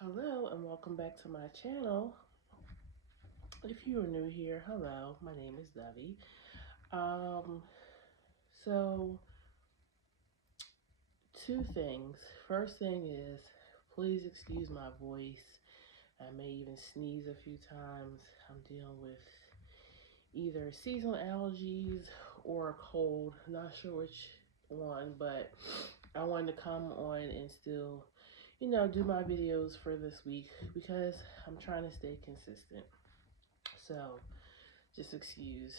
Hello and welcome back to my channel. If you are new here, hello, my name is Dovey. Um, so two things. First thing is, please excuse my voice. I may even sneeze a few times. I'm dealing with either seasonal allergies or a cold. Not sure which one, but I wanted to come on and still, do my videos for this week because I'm trying to stay consistent. So just excuse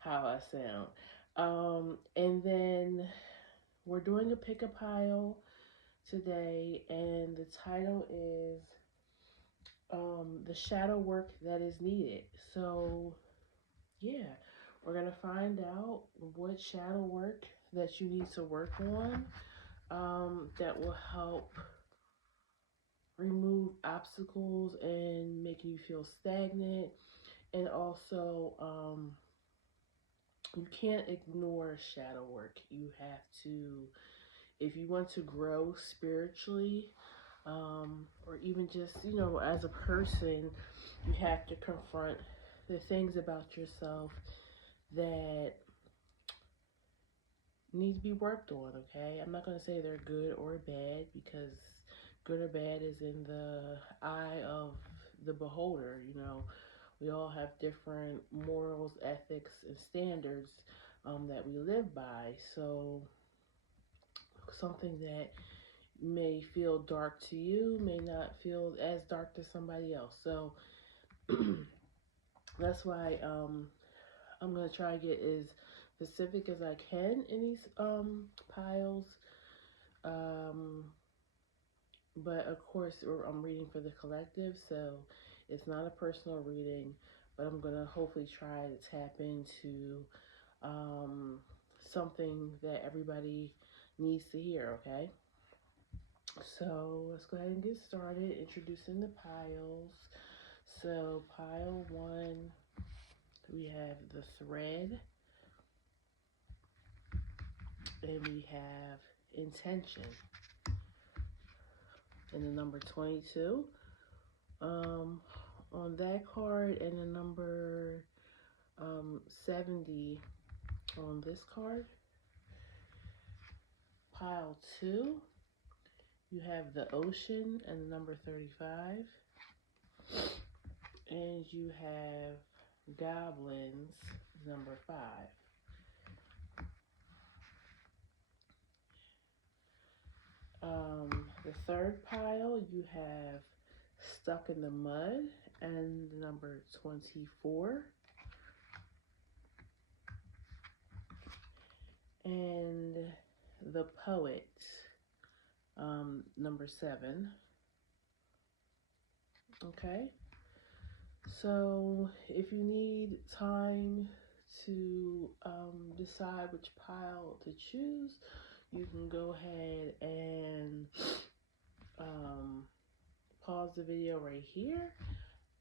how I sound. And then we're doing a pick a pile today, and the title is the shadow work that is needed. So, yeah, we're gonna find out what shadow work that you need to work on that will help remove obstacles and make you feel stagnant, and also you can't ignore shadow work. You have to, if you want to grow spiritually, or even just, as a person, you have to confront the things about yourself that need to be worked on, okay? I'm not going to say they're good or bad because good or bad is in the eye of the beholder, We all have different morals, ethics, and standards that we live by. So something that may feel dark to you may not feel as dark to somebody else. So that's why I'm gonna try to get as specific as I can in these piles. Um, but of course, I'm reading for the collective, so it's not a personal reading. But I'm gonna hopefully try to tap into um, something that everybody needs to hear. Okay. So let's go ahead and get started introducing the piles. So pile one, we have the thread, and we have intention. And the number 22 on that card, and the number 70 on this card. Pile two, you have the ocean and the number 35. And you have goblins, number 5. The third pile, you have stuck in the mud and the number 24. And the poet, number 7. Okay. So if you need time to decide which pile to choose, you can go ahead and pause the video right here.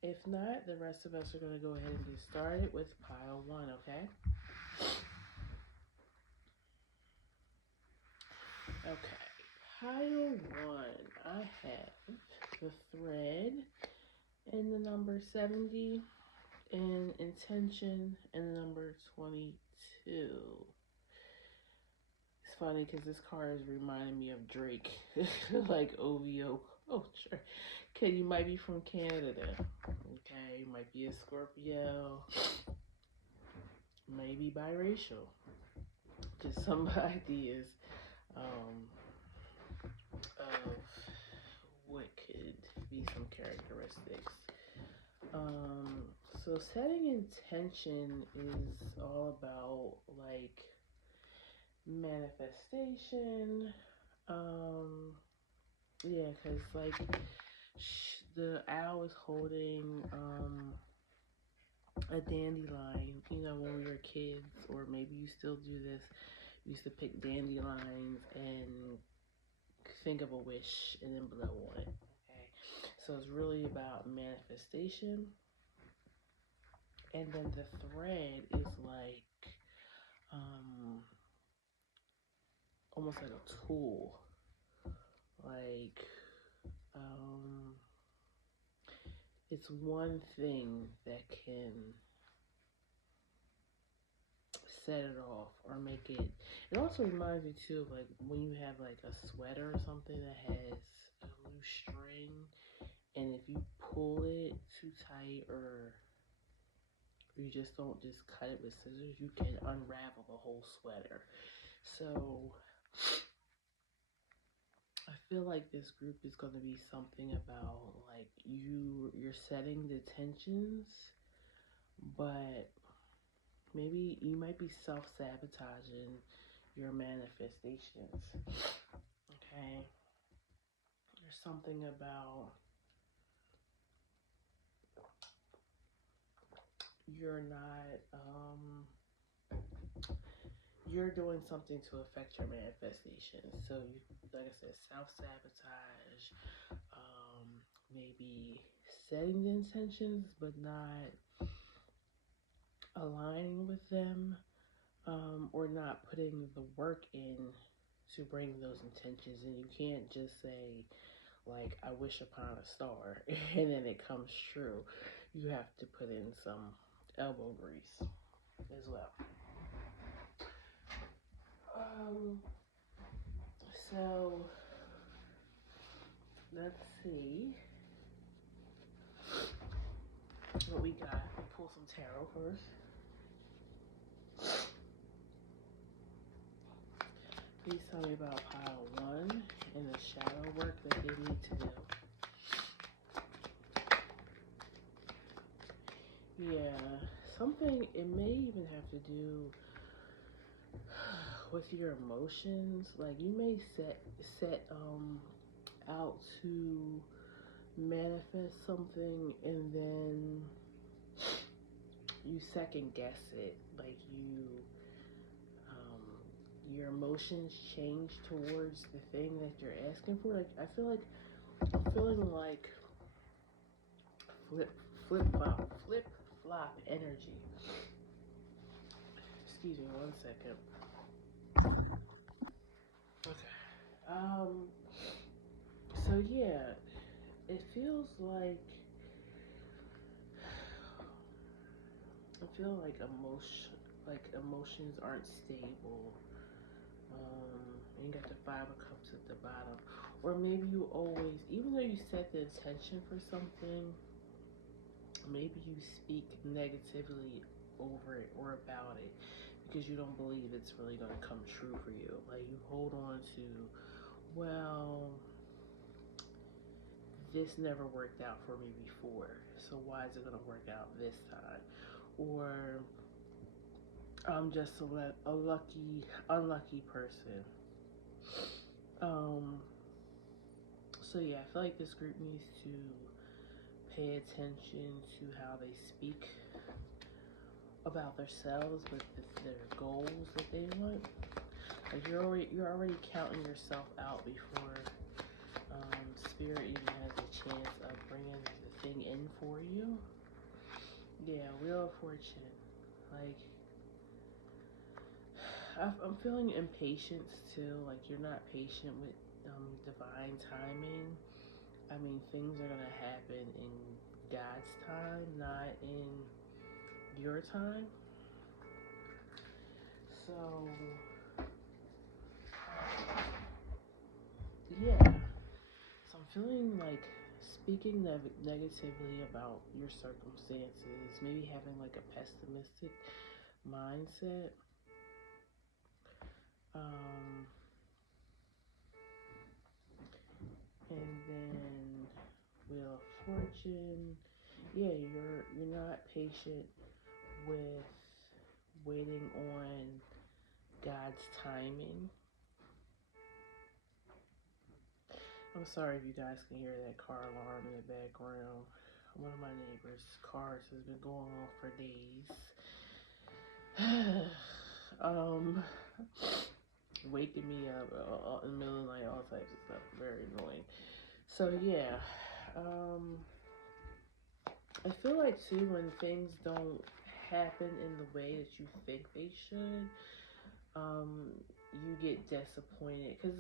If not, the rest of us are going to go ahead and get started with pile one, okay? Okay, pile one, I have the thread and the number 70 and intention and the number 22. It's funny because this card is reminding me of Drake, like OVO culture. Okay, you might be from Canada. Okay, you might be a Scorpio, maybe biracial. Just some ideas of what could be some characteristics. So setting intention is all about like manifestation. Yeah, because like the owl is holding a dandelion. When we were kids, or maybe you still do this, we used to pick dandelions and think of a wish and then blow on it. Okay, so it's really about manifestation. And then the thread is like almost like a tool, like it's one thing that can set it off or make it. It also reminds me too of like when you have like a sweater or something that has a loose string, and if you pull it too tight or you just don't just cut it with scissors, you can unravel the whole sweater. So I feel like this group is going to be something about like you're setting the tensions, but maybe you might be self-sabotaging your manifestations. Okay? There's something about you're not you're doing something to affect your manifestation. So you, like I said, self-sabotage, maybe setting the intentions but not aligning with them, or not putting the work in to bring those intentions. And you can't just say like I wish upon a star and then it comes true. You have to put in some elbow grease as well. Um, so let's see what we got. Pull some tarot first. Please tell me about pile 1 and the shadow work that they need to do. Yeah, something, it may even have to do with your emotions. Like you may set out to manifest something and then you second guess it. Like your emotions change towards the thing that you're asking for. Like I feel like I'm feeling like flip flip flop energy. Excuse me 1 second. Okay. So yeah, it feels like I feel like emotions aren't stable. And you got the 5 of Cups at the bottom, or maybe you always, even though you set the intention for something, maybe you speak negatively over it or about it because you don't believe it's really going to come true for you. Like you hold on to, well, this never worked out for me before, so why is it going to work out this time? Or I'm just a unlucky person. So yeah, I feel like this group needs to pay attention to how they speak about themselves, but their goals that they want. Like you're already counting yourself out before Spirit even has a chance of bringing the thing in for you. Yeah, Wheel of Fortune. Like I'm feeling impatience too. Like you're not patient with divine timing. I mean, things are gonna happen in God's time, not in your time. So yeah, so I'm feeling like speaking negatively about your circumstances, maybe having like a pessimistic mindset. Um, and then Wheel of Fortune. Yeah, you're not patient with waiting on God's timing. I'm sorry if you guys can hear that car alarm in the background. One of my neighbor's cars has been going off for days. Waking me up in the middle of the night, all types of stuff. Very annoying. So yeah, I feel like too when things don't happen in the way that you think they should, you get disappointed. Because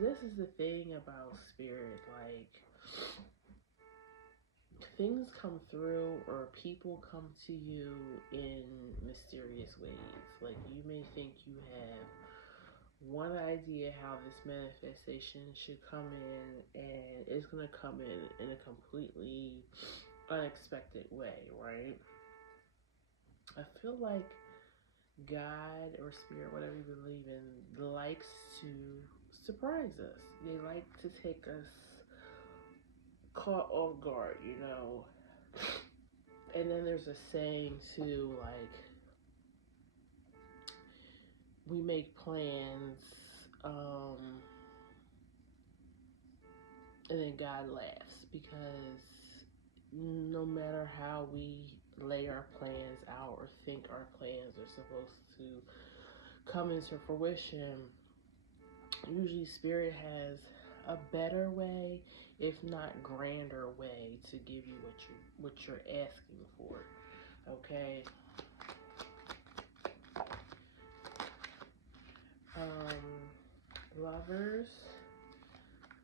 this is the thing about Spirit, like things come through or people come to you in mysterious ways. Like you may think you have one idea how this manifestation should come in, and it's going to come in a completely unexpected way, right? I feel like God or spirit, whatever you believe in, likes to surprise us. They like to take us caught off guard, you know. And then there's a saying too, like we make plans, and then God laughs because no matter how we lay our plans out or think our plans are supposed to come into fruition, usually spirit has a better way, if not grander way, to give you what you're asking for. Okay. Lovers,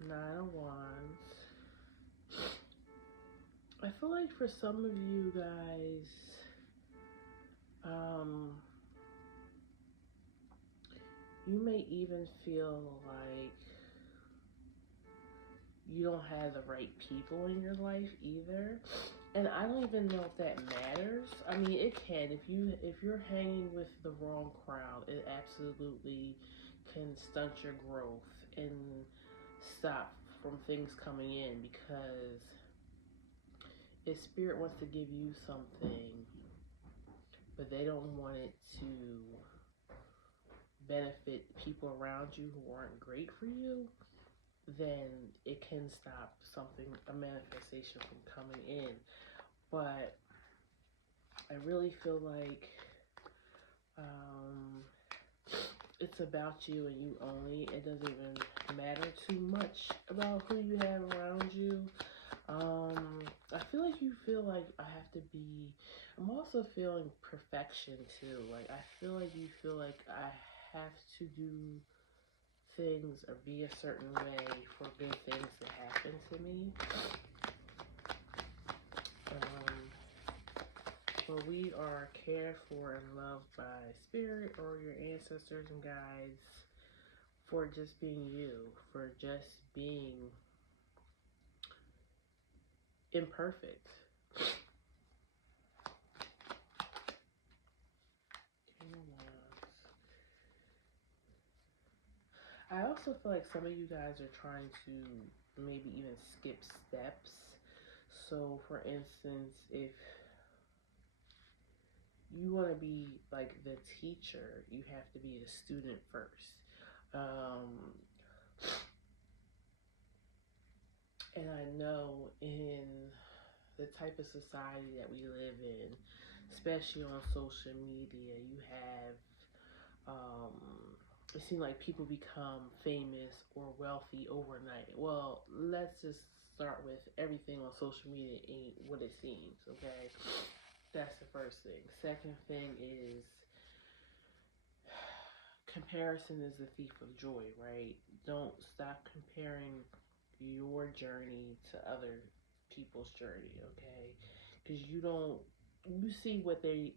9 of Wands. I feel like for some of you guys, you may even feel like you don't have the right people in your life either. And I don't even know if that matters. I mean, it can. If you're hanging with the wrong crowd, it absolutely can stunt your growth and stop from things coming in, because if spirit wants to give you something, but they don't want it to benefit people around you who aren't great for you, then it can stop a manifestation from coming in. But I really feel like it's about you and you only. It doesn't even matter too much about who you have around you. I feel like you feel like I'm also feeling perfection too. Like I feel like you feel like I have to do things or be a certain way for good things to happen to me. But we are cared for and loved by spirit or your ancestors and guides for just being you, for just being imperfect. I also feel like some of you guys are trying to maybe even skip steps. So, for instance, if you want to be like the teacher, you have to be the student first. And I know in the type of society that we live in, especially on social media, you have it seems like people become famous or wealthy overnight. Well, let's just start with everything on social media ain't what it seems, okay? That's the first thing. Second thing is comparison is the thief of joy, right? Don't stop comparing your journey to other people's journey, okay? Because you see what they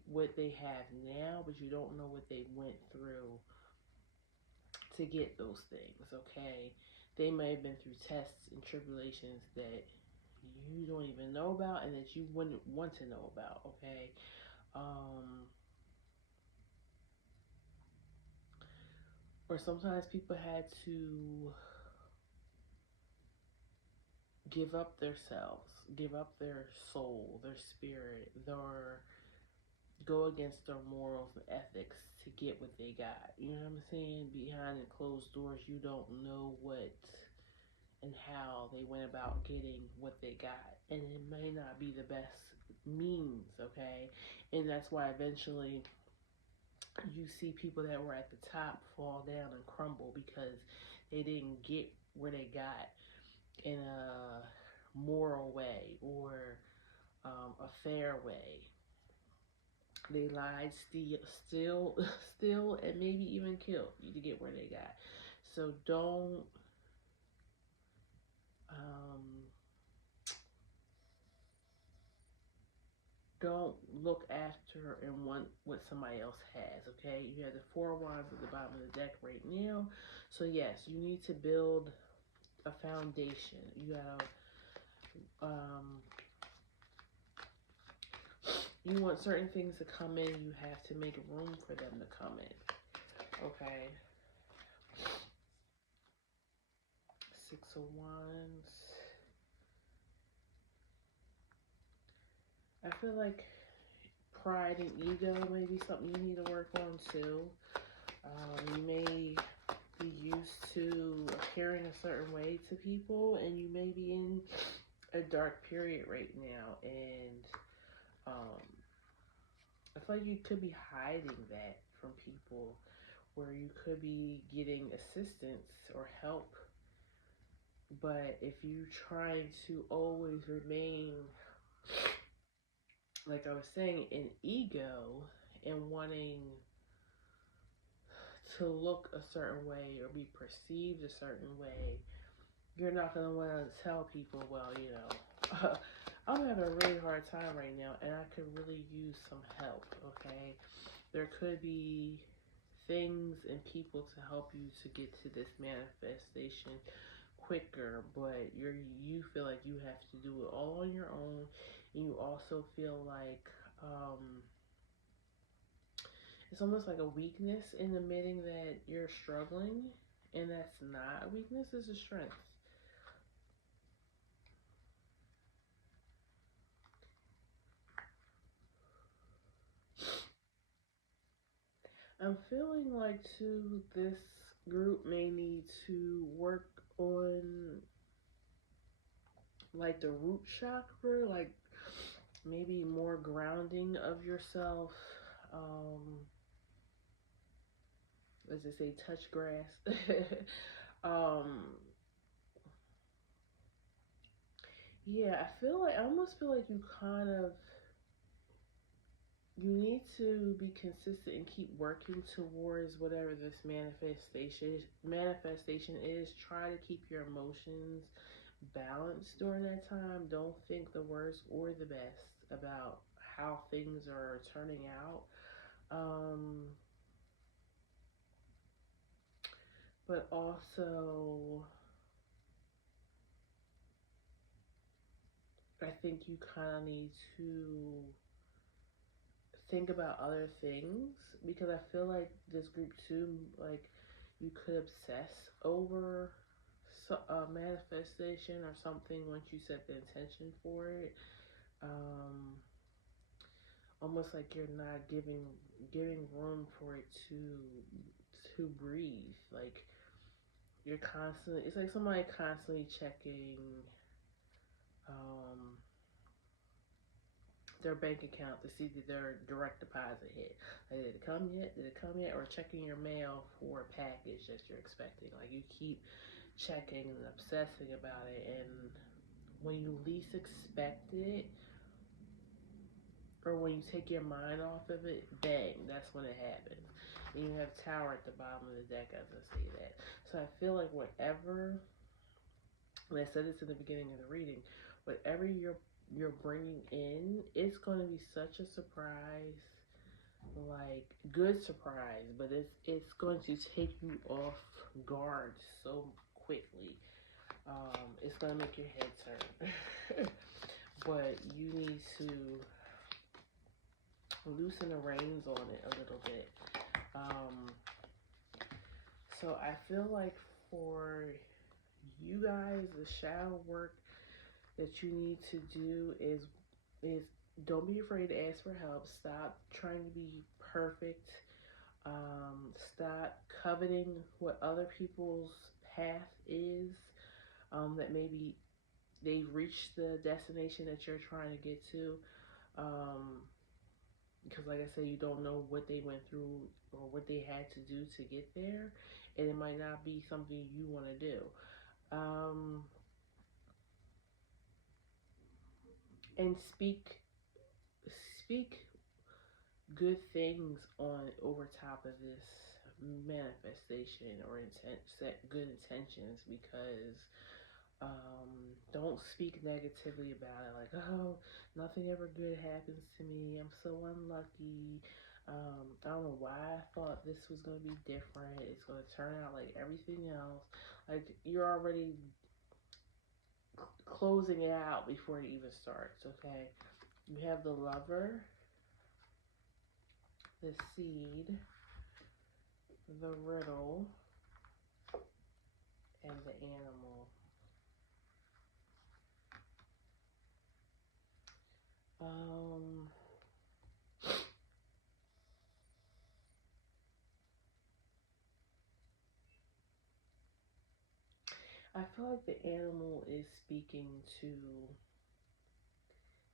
have now, but you don't know what they went through to get those things, okay? They may have been through tests and tribulations that you don't even know about and that you wouldn't want to know about, okay? Or sometimes people had to give up their selves, give up their soul, their spirit, go against their morals and ethics to get what they got. You know what I'm saying? Behind the closed doors, you don't know what and how they went about getting what they got. And it may not be the best means, okay? And that's why eventually you see people that were at the top fall down and crumble because they didn't get where they got in a moral way or a fair way. They lied, steal, and maybe even killed you to get where they got. So don't don't look after and want what somebody else has, okay? You have the Four of Wands at the bottom of the deck right now. So yes, you need to build a foundation. You gotta, you want certain things to come in, you have to make room for them to come in, okay? Six of Wands. I feel like pride and ego may be something you need to work on too. You may be used to appearing a certain way to people, and you may be in a dark period right now, and I feel like you could be hiding that from people, where you could be getting assistance or help, but if you trying to always remain, like I was saying, in ego and wanting to look a certain way or be perceived a certain way, you're not going to want to tell people, well, you know, I'm having a really hard time right now and I could really use some help, okay? There could be things and people to help you to get to this manifestation quicker, but you feel like you have to do it all on your own, and you also feel like it's almost like a weakness in admitting that you're struggling, and that's not a weakness, it's a strength. I'm feeling like too this group may need to work on like the root chakra, like maybe more grounding of yourself. As they say, touch grass. um, yeah, I almost feel like you need to be consistent and keep working towards whatever this manifestation is. Try to keep your emotions balanced during that time. Don't think the worst or the best about how things are turning out. But also, I think you kind of need to think about other things, because I feel like this group too, like you could obsess over a manifestation or something once you set the intention for it. Almost like you're not giving room for it to breathe. Like you're constantly, it's like somebody constantly checking um, their bank account to see that their direct deposit hit. Like, did it come yet? Did it come yet? Or checking your mail for a package that you're expecting. Like you keep checking and obsessing about it, and when you least expect it, or when you take your mind off of it, bang, that's when it happens. And you have Tower at the bottom of the deck as I say that. So I feel like whatever, and I said this in the beginning of the reading, whatever you're bringing in, it's going to be such a surprise, like good surprise, but it's going to take you off guard so quickly. It's going to make your head turn. But you need to loosen the reins on it a little bit. So I feel like for you guys, the shadow work that you need to do is don't be afraid to ask for help. Stop trying to be perfect. Stop coveting what other people's path is. That maybe they've reached the destination that you're trying to get to. Because like I said, you don't know what they went through or what they had to do to get there, and it might not be something you want to do. And speak good things on over top of this manifestation, or set good intentions, because Don't speak negatively about it. Like, oh, nothing ever good happens to me. I'm so unlucky. I don't know why I thought this was going to be different. It's going to turn out like everything else. Like, you're already closing it out before it even starts, okay? You have the lover, the seed, the riddle, and the animal. Um, I feel like the animal is speaking to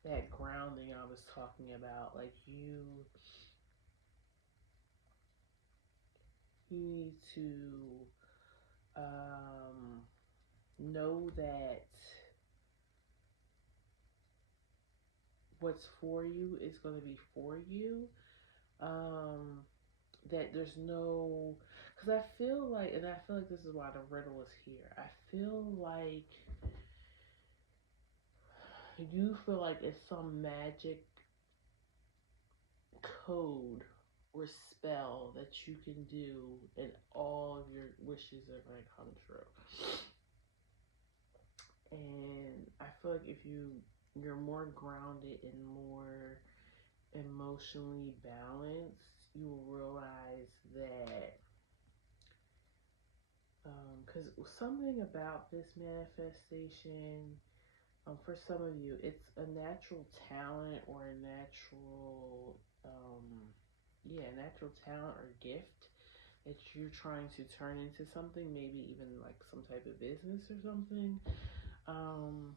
that grounding I was talking about. Like you need to know that what's for you is going to be for you. Um, that there's no, because I feel like, and I feel like this is why the riddle is here. I feel like you feel like it's some magic code or spell that you can do, and all of your wishes are going to come true. And I feel like if you're more grounded and more emotionally balanced, you will realize that because something about this manifestation, for some of you, it's a natural talent or a natural, natural talent or gift that you're trying to turn into something, maybe even like some type of business or something. Um,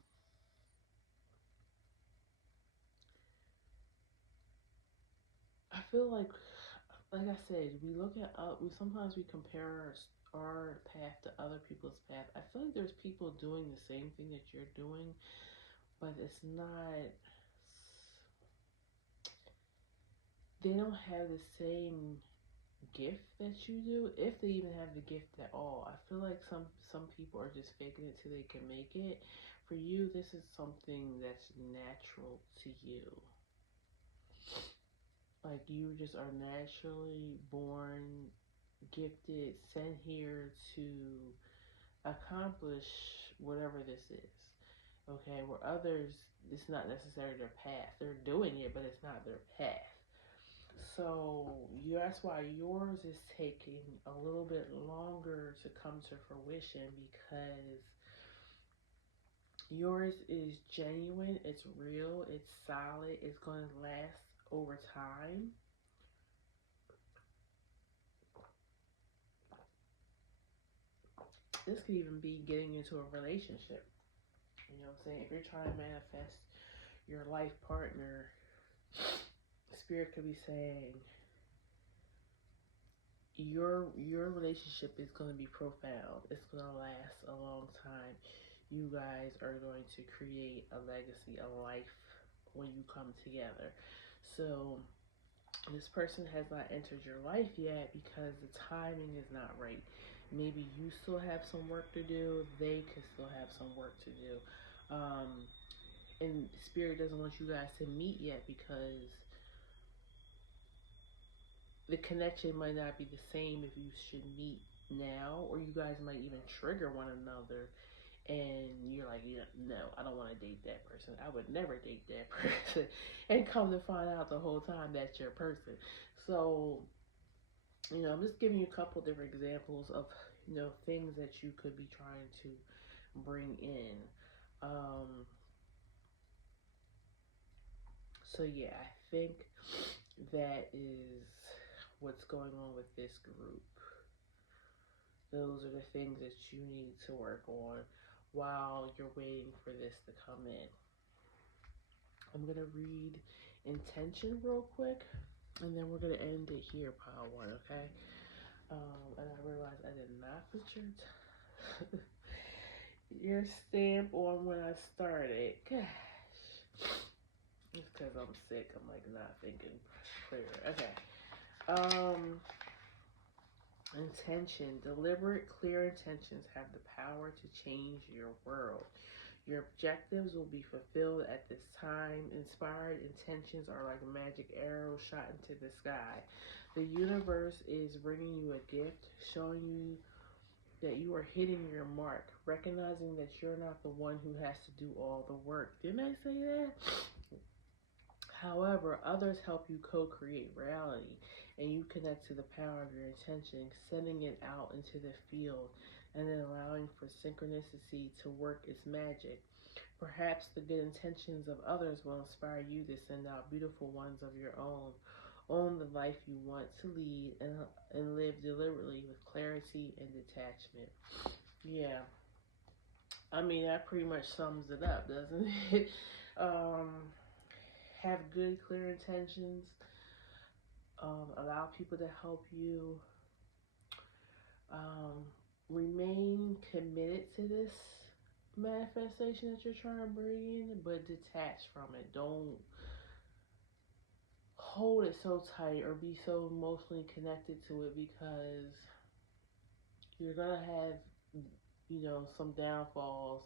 I feel like I said, we look at we sometimes we compare our path to other people's path. I feel like there's people doing the same thing that you're doing, but it's not. They don't have the same gift that you do, if they even have the gift at all. I feel like some people are just faking it till they can make it. For you, this is something that's natural to you. Like you just are naturally born, gifted, sent here to accomplish whatever this is. Okay, where others, it's not necessarily their path. They're doing it, but it's not their path. So that's why yours is taking a little bit longer to come to fruition, because yours is genuine, it's real, it's solid, it's going to last over time. This could even be getting into a relationship. You know what I'm saying? If you're trying to manifest your life partner, spirit could be saying your relationship is going to be profound. It's going to last a long time. You guys are going to create a legacy, a life when you come together. So this person has not entered your life yet because the timing is not right. Maybe you still have some work to do. They could still have some work to do. And spirit doesn't want you guys to meet yet because the connection might not be the same if you should meet now, or you guys might even trigger one another, and you're like, yeah, no, I don't want to date that person. I would never date that person. And come to find out the whole time that's your person. So, I'm just giving you a couple different examples of, things that you could be trying to bring in. Um, so yeah, I think that is what's going on with this group. Those are the things that you need to work on while you're waiting for this to come in. I'm going to read intention real quick, and then we're going to end it here, pile one, okay? And I realized I did not put your stamp on when I started. Gosh. It's because I'm sick. I'm like not thinking clear. Okay. Intention. Deliberate, clear intentions have the power to change your world. Your objectives will be fulfilled at this time. Inspired intentions are like magic arrows shot into the sky. The universe is bringing you a gift, showing you that you are hitting your mark, recognizing that you're not the one who has to do all the work. Didn't I say that? However, others help you co-create reality, and you connect to the power of your intention, sending it out into the field, and then allowing for synchronicity to work its magic. Perhaps the good intentions of others will inspire you to send out beautiful ones of your own. Own the life you want to lead and live deliberately with clarity and detachment. Yeah, I mean, that pretty much sums it up, doesn't it? um, have good, clear intentions. Allow people to help you. Um, Remain committed to this manifestation that you're trying to bring in, but detach from it. Don't hold it so tight or be so emotionally connected to it, because you're gonna have, some downfalls,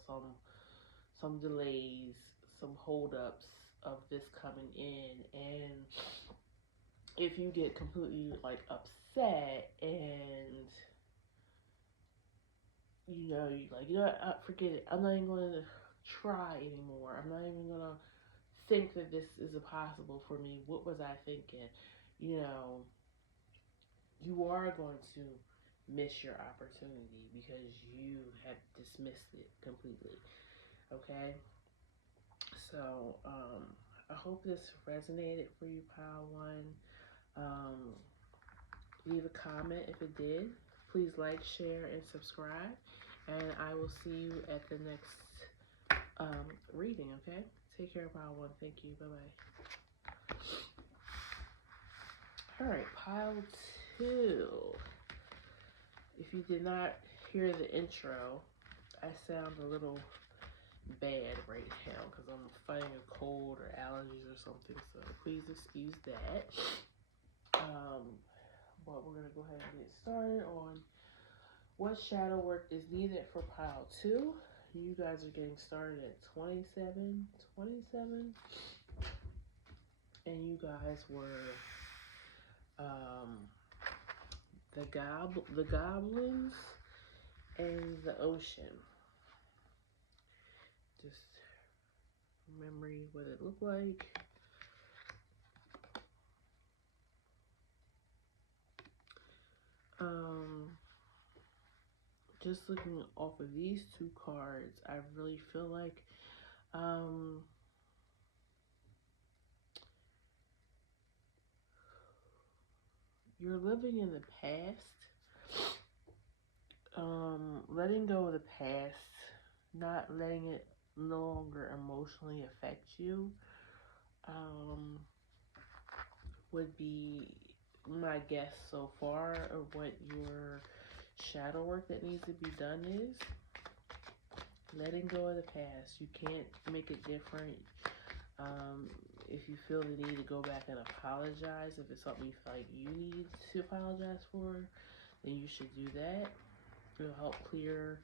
some delays, some holdups of this coming in. And if you get completely like upset and forget it. I'm not even going to try anymore. I'm not even going to think that this is possible for me. What was I thinking? You know, you are going to miss your opportunity because you have dismissed it completely. Okay? So, I hope this resonated for you, Pile One. Um, Leave a comment if it did. Please like, share, and subscribe. And I will see you at the next reading, okay? Take care, Pile One. Thank you. Bye-bye. All right, Pile Two. If you did not hear the intro, I sound a little bad right now because I'm fighting a cold or allergies or something, so please excuse that. But we're going to go ahead and get started on what shadow work is needed for Pile 2. You guys are getting started at 27. And you guys were the goblins and the ocean. Just memory what it looked like. Just looking off of these two cards, I really feel like you're living in the past. Letting go of the past, not letting it no longer emotionally affect you, would be my guess so far of what your shadow work that needs to be done is. Letting go of the past. You can't make it different. If you feel the need to go back and apologize, if it's something you feel like you need to apologize for, then you should do that. It'll help clear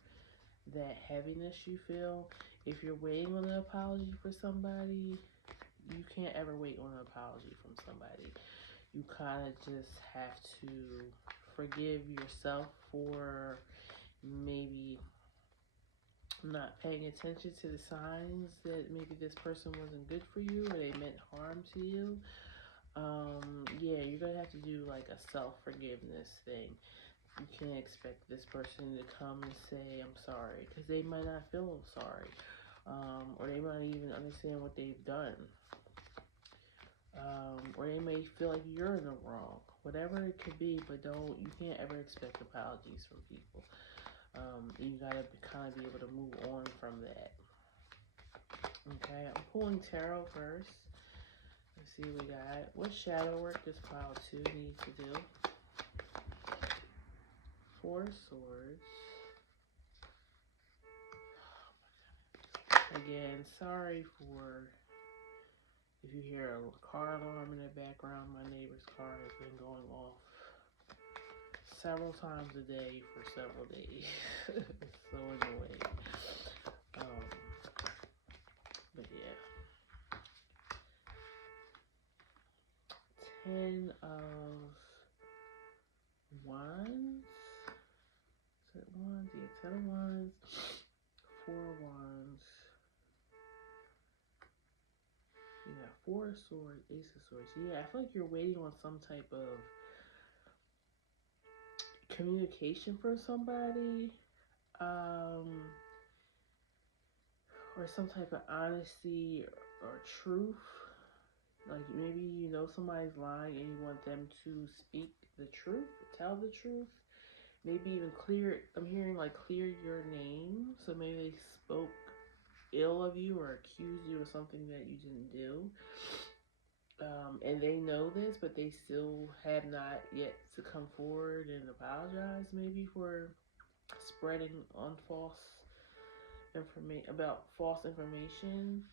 that heaviness you feel. If you're waiting on an apology for somebody, you can't ever wait on an apology from somebody. You kind of just have to forgive yourself for maybe not paying attention to the signs that maybe this person wasn't good for you or they meant harm to you. You're gonna have to do like a self-forgiveness thing. You can't expect this person to come and say I'm sorry, because they might not feel sorry, or they might not even understand what they've done, or they may feel like you're in the wrong. Whatever it could be, but you can't ever expect apologies from people. You gotta kind of be able to move on from that. Okay, I'm pulling tarot first. Let's see what we got. What shadow work does Pile 2 need to do? Four Swords. Again, sorry for if you hear a car alarm in the background. My neighbor's car has been going off several times a day for several days. It's so annoying. But yeah. 10 of wands. Is it wands? Yeah, 10 of wands. 4 of wands. You got 4 of swords, ace of swords. Yeah, I feel like you're waiting on some type of communication from somebody. Or some type of honesty or truth. Like maybe you know somebody's lying and you want them to speak the truth, tell the truth. Maybe even clear, I'm hearing like clear your name. So maybe they spoke ill of you or accused you of something that you didn't do. And they know this, but they still have not yet to come forward and apologize maybe for spreading on false information about false information.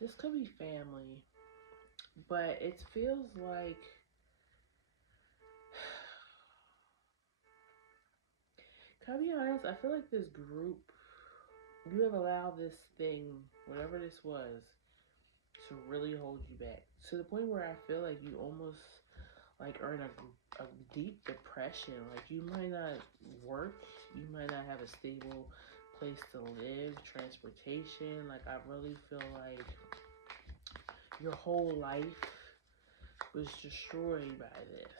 This could be family, but it feels like can I be honest? I feel like this group, you have allowed this thing, whatever this was, to really hold you back to the point where I feel like you almost like are in a deep depression. Like you might not work, you might not have a stable place to live, transportation. Like I really feel like your whole life was destroyed by this.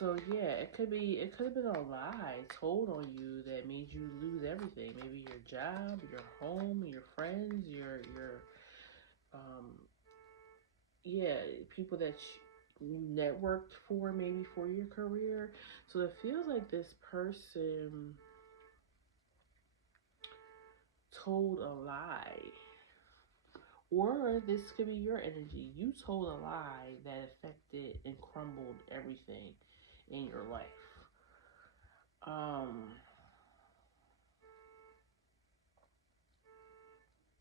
So yeah, it could have been a lie told on you that made you lose everything. Maybe your job, your home, your friends, your yeah, people that you networked for, maybe for your career. So it feels like this person told a lie. Or this could be your energy. You told a lie that affected and crumbled everything in your life.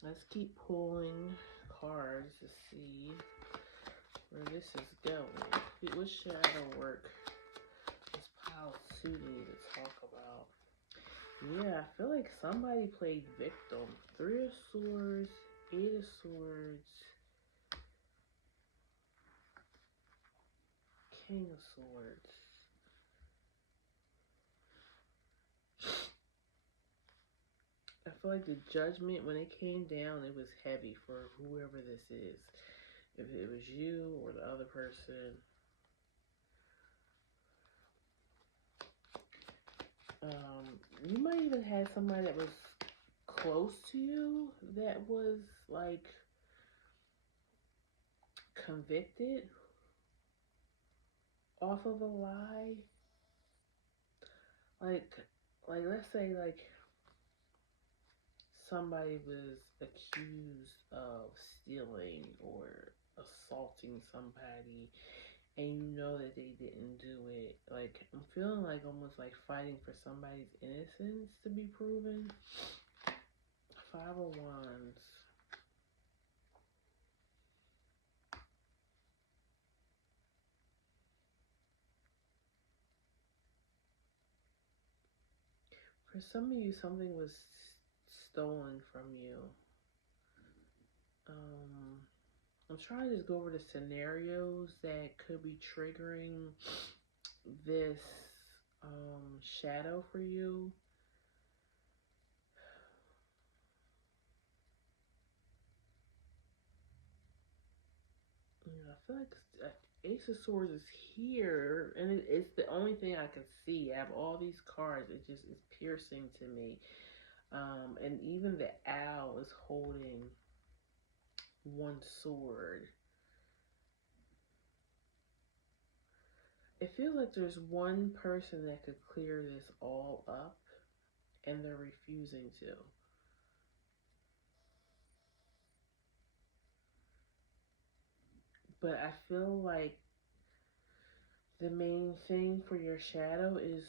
Let's keep pulling cards to see where this is going. What shadow work this pile 2 need to talk about? Yeah, I feel like somebody played victim. 3 of swords, 8 of swords, King of swords. I feel like the judgment, when it came down, it was heavy for whoever this is. If it was you or the other person. You might even have somebody that was close to you that was like convicted off of a lie. Like let's say like somebody was accused of stealing or assaulting somebody and you know that they didn't do it. Like I'm feeling like almost like fighting for somebody's innocence to be proven. 5 of Wands. For some of you, something was stolen from you. I'm trying to just go over the scenarios that could be triggering this shadow for you. I feel like Ace of Swords is here, and it's the only thing I can see. I have all these cards. It just is piercing to me. And even the owl is holding one sword. It feels like there's one person that could clear this all up, and they're refusing to. But I feel like the main thing for your shadow is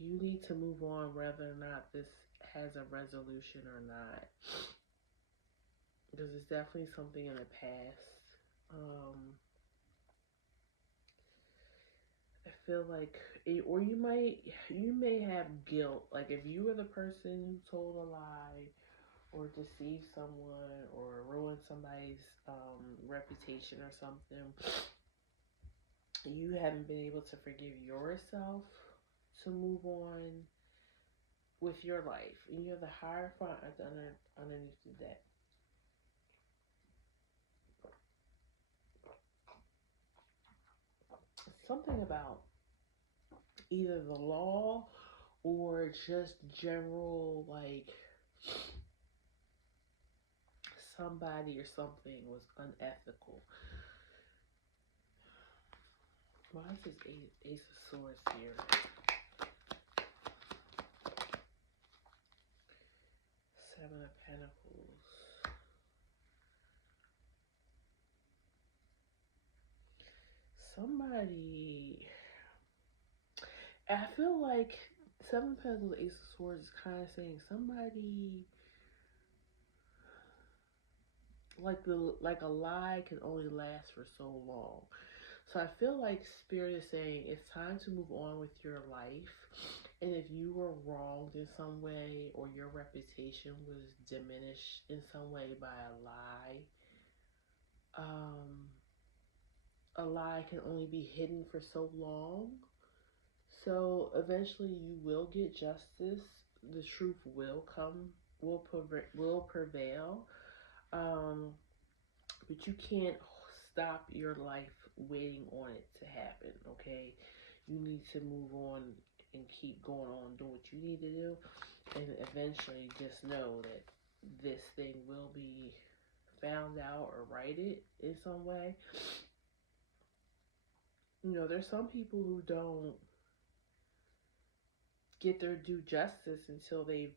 you need to move on whether or not this has a resolution or not. because it's definitely something in the past. I feel like it, or you may have guilt. Like if you were the person who told a lie or deceived someone or ruined somebody's reputation or something, you haven't been able to forgive yourself to move on with your life, and you have the Hierophant at the underneath the deck. Something about either the law or just general, like somebody or something was unethical. Why is this Ace of Swords here? Seven of Pentacles. Somebody, I feel like Seven of Pentacles, Ace of Swords is kind of saying somebody, like a lie can only last for so long. So I feel like Spirit is saying it's time to move on with your life. And if you were wronged in some way or your reputation was diminished in some way by a lie can only be hidden for so long. So eventually you will get justice. The truth will come, will prevail. Um, but you can't stop your life waiting on it to happen, okay? You need to move on and keep going on, do what you need to do, and eventually just know that this thing will be found out or righted in some way. You know, there's some people who don't get their due justice until they've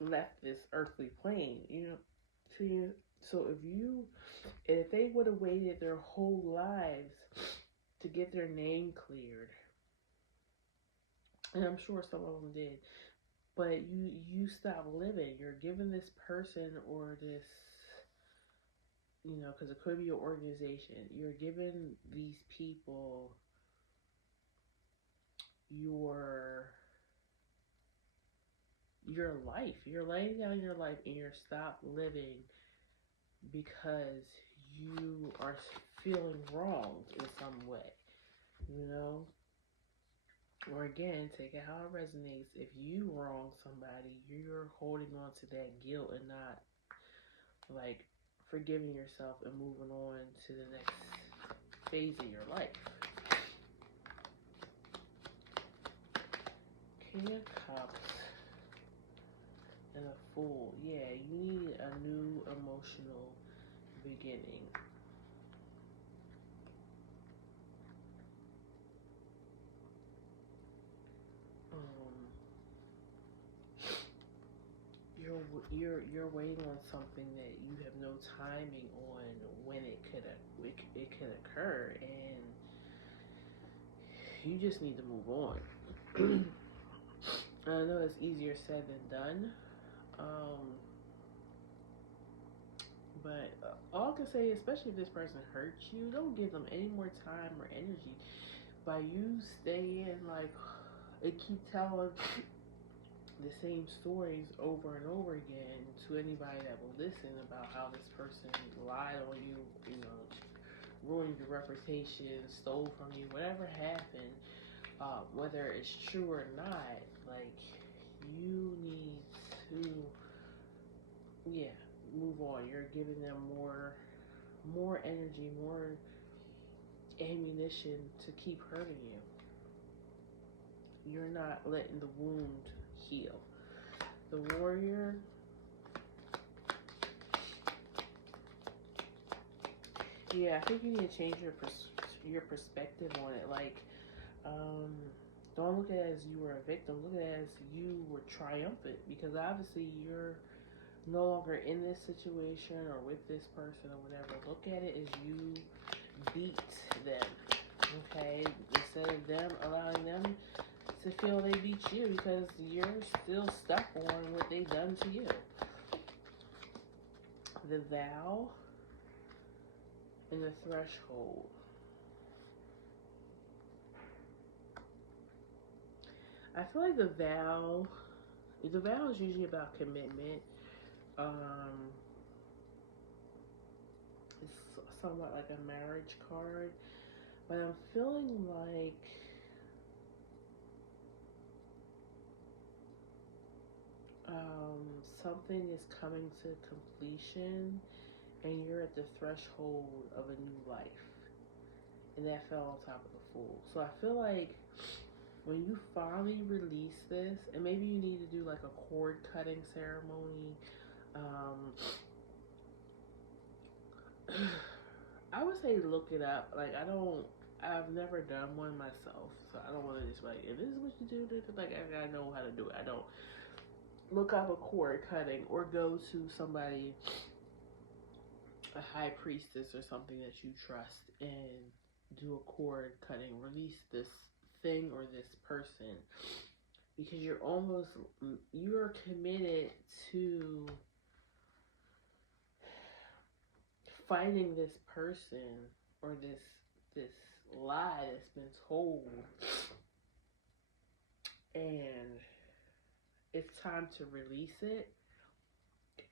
left this earthly plane, you know. So if they would have waited their whole lives to get their name cleared, and I'm sure some of them did, but you stop living. You're giving this person or this, you know, because it could be an organization. You're giving these people your life. You're laying down your life and you're stop living because you are feeling wronged in some way, you know. Or again, take it how it resonates. If you wrong somebody, you're holding on to that guilt and not like forgiving yourself and moving on to the next phase of your life. King of Cups and a Fool. Yeah, you need a new emotional beginning. You're waiting on something that you have no timing on when it could occur, and you just need to move on. I know it's easier said than done, but all I can say, especially if this person hurts you, don't give them any more time or energy. By you staying like they keep telling the same stories over and over again to anybody that will listen about how this person lied on you, you know, ruined your reputation, stole from you, whatever happened, whether it's true or not, like, you need to, yeah, move on. You're giving them more energy, more ammunition to keep hurting you. You're not letting the wound heal. The Warrior. Yeah, I think you need to change your perspective on it. Like, don't look at it as you were a victim. Look at it as you were triumphant, because obviously you're no longer in this situation or with this person or whatever. Look at it as you beat them. Okay, instead of them allowing them to feel they beat you, because you're still stuck on what they've done to you. the vow and the threshold. I feel like the vow is usually about commitment. Um, it's somewhat like a marriage card, but I'm feeling like something is coming to completion and you're at the threshold of a new life. And that fell on top of the Fool. So I feel like when you finally release this, and maybe you need to do like a cord cutting ceremony. I would say look it up. Like I've never done one myself, so I don't want to just like, if this is what you do, like I gotta know how to do it. I don't look up a cord cutting or go to somebody, a high priestess or something that you trust, and do a cord cutting, release this thing or this person, because you're committed to fighting this person or this lie that's been told, and it's time to release it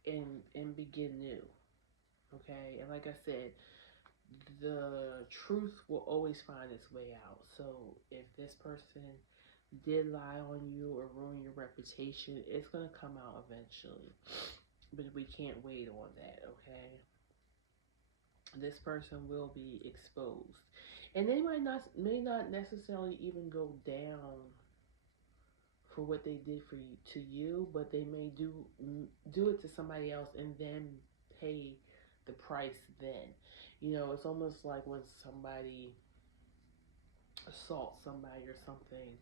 and begin new. Okay, and like I said, the truth will always find its way out. So if this person did lie on you or ruin your reputation, it's gonna come out eventually. But we can't wait on that, okay? This person will be exposed. And they may not necessarily even go down for what they did for you to you, but they may do it to somebody else and then pay the price then. You know, it's almost like when somebody assaults somebody or something,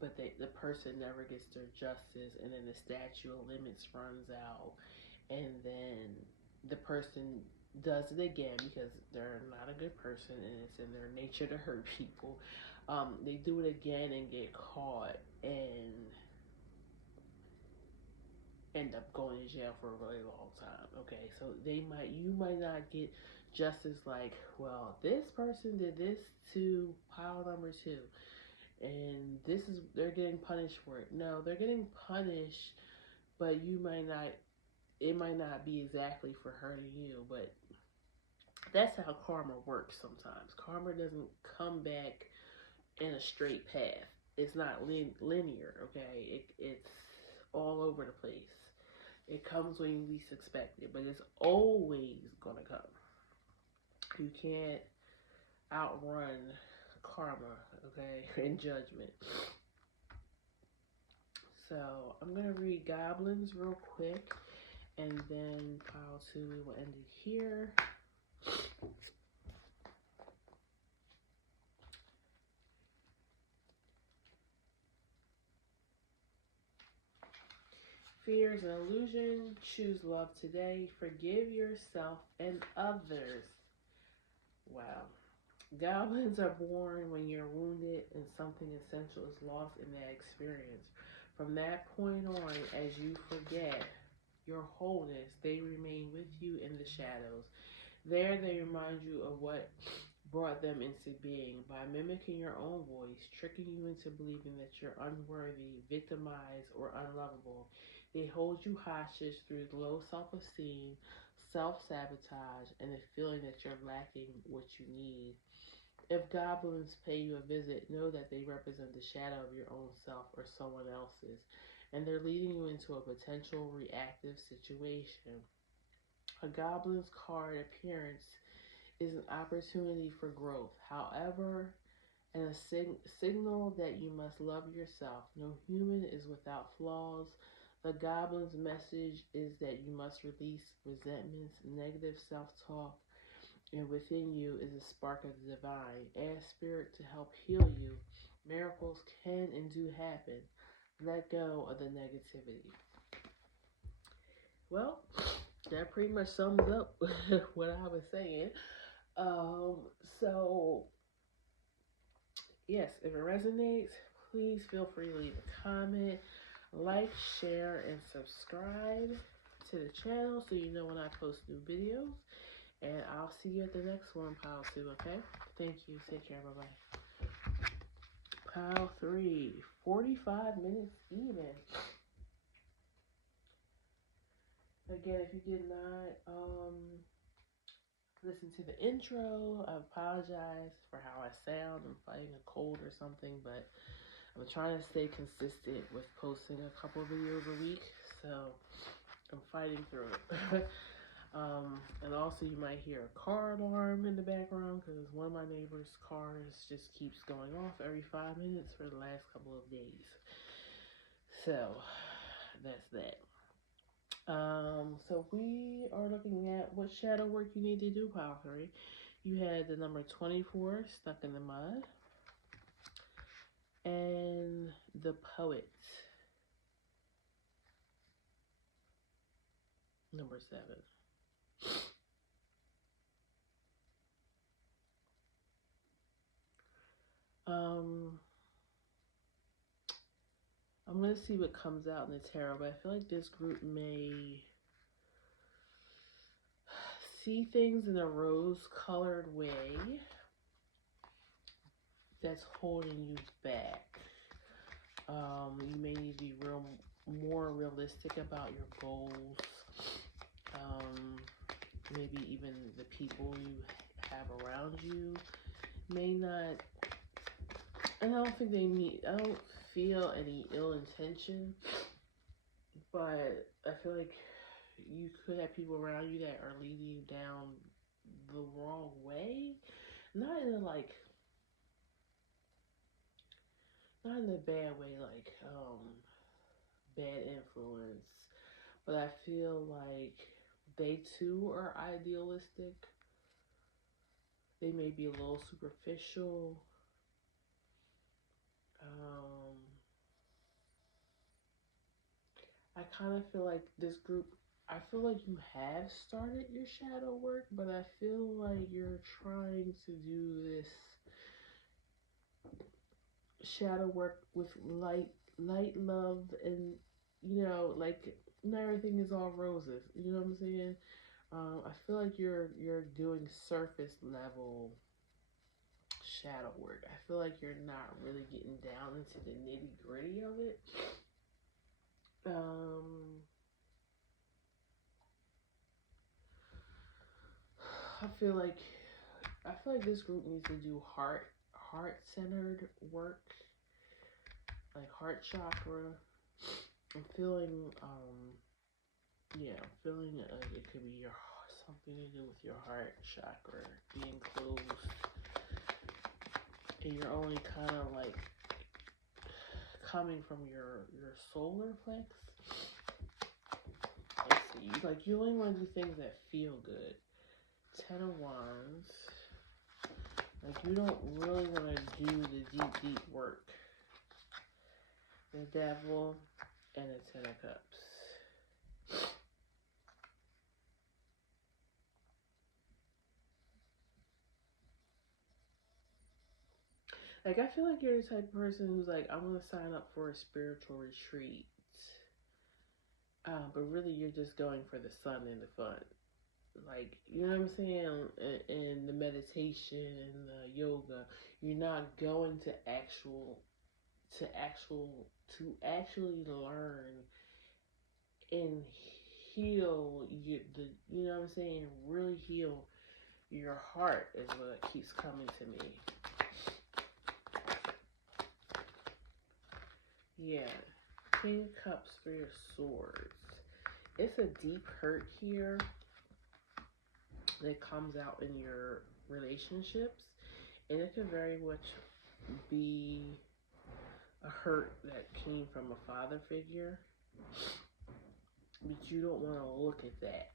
but the person never gets their justice, and then the statute of limits runs out, and then the person does it again because they're not a good person and it's in their nature to hurt people. They do it again and get caught and end up going to jail for a really long time. Okay, so you might not get justice like, well, this person did this to pile number 2, and they're getting punished for it. No, they're getting punished, but it might not be exactly for hurting you, but that's how karma works sometimes. Karma doesn't come back in a straight path. It's not linear, okay? It's all over the place. It comes when you least expect it, but it's always gonna come. You can't outrun karma, okay, and judgment. So I'm gonna read Goblins real quick, and then pile 2 we will end it here. Fear is an illusion. Choose love today. Forgive yourself and others. Wow. Goblins are born when you're wounded and something essential is lost in that experience. From that point on, as you forget your wholeness, they remain with you in the shadows. There they remind you of what brought them into being by mimicking your own voice, tricking you into believing that you're unworthy, victimized, or unlovable. They hold you hostage through low self-esteem, self-sabotage, and the feeling that you're lacking what you need. If goblins pay you a visit, know that they represent the shadow of your own self or someone else's, and they're leading you into a potential reactive situation. A goblin's card appearance is an opportunity for growth. However, and a signal that you must love yourself. No human is without flaws. The goblin's message is that you must release resentments, negative self-talk, and within you is a spark of the divine. Ask Spirit to help heal you. Miracles can and do happen. Let go of the negativity. Well, that pretty much sums up what I was saying. So yes, if it resonates, please feel free to leave a comment, like, share, and subscribe to the channel so you know when I post new videos. And I'll see you at the next one, pile 2, okay? Thank you. Take care. Bye-bye. Pile 3, 45 minutes even. Again, if you did not listen to the intro, I apologize for how I sound. I'm fighting a cold or something, but I'm trying to stay consistent with posting a couple videos a week, so I'm fighting through it. And also you might hear a car alarm in the background because one of my neighbor's cars just keeps going off every 5 minutes for the last couple of days. So that's that. So we are looking at what shadow work you need to do, pile 3. You had the number 24, Stuck in the Mud, and the Poet, number 7. I'm going to see what comes out in the tarot, but I feel like this group may see things in a rose-colored way that's holding you back. You may need to be more realistic about your goals. Maybe even the people you have around you may not. And I don't feel any ill intention, but I feel like you could have people around you that are leading you down the wrong way. Not in a bad way, like bad influence. But I feel like they too are idealistic. They may be a little superficial. I kind of feel like this group, I feel like you have started your shadow work, but I feel like you're trying to do this shadow work with light love, and like not everything is all roses. You know what I'm saying? I feel like you're doing surface level shadow work. I feel like you're not really getting down into the nitty gritty of it. I feel like this group needs to do heart centered work, like heart chakra. I'm feeling feeling it could be something to do with your heart chakra being closed, and you're only kind of like coming from your solar plex. Let's see, like you only want to do things that feel good. 10 of Wands. Like you don't really want to do the deep work. The Devil and the 10 of Cups. Like I feel like you're the type of person who's like, I'm gonna sign up for a spiritual retreat. But really you're just going for the sun and the fun. Like, you know what I'm saying? And the meditation and the yoga. You're not going to actually learn and heal you know what I'm saying? Really heal your heart is what keeps coming to me. Yeah. King of Cups, 3 of Swords. It's a deep hurt here that comes out in your relationships, and it could very much be a hurt that came from a father figure, but you don't want to look at that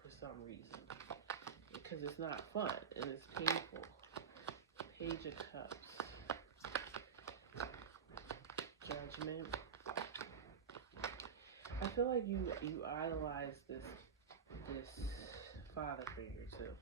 for some reason because it's not fun and it's painful. Page of Cups, Judgment. I feel like you idolize this father figure too.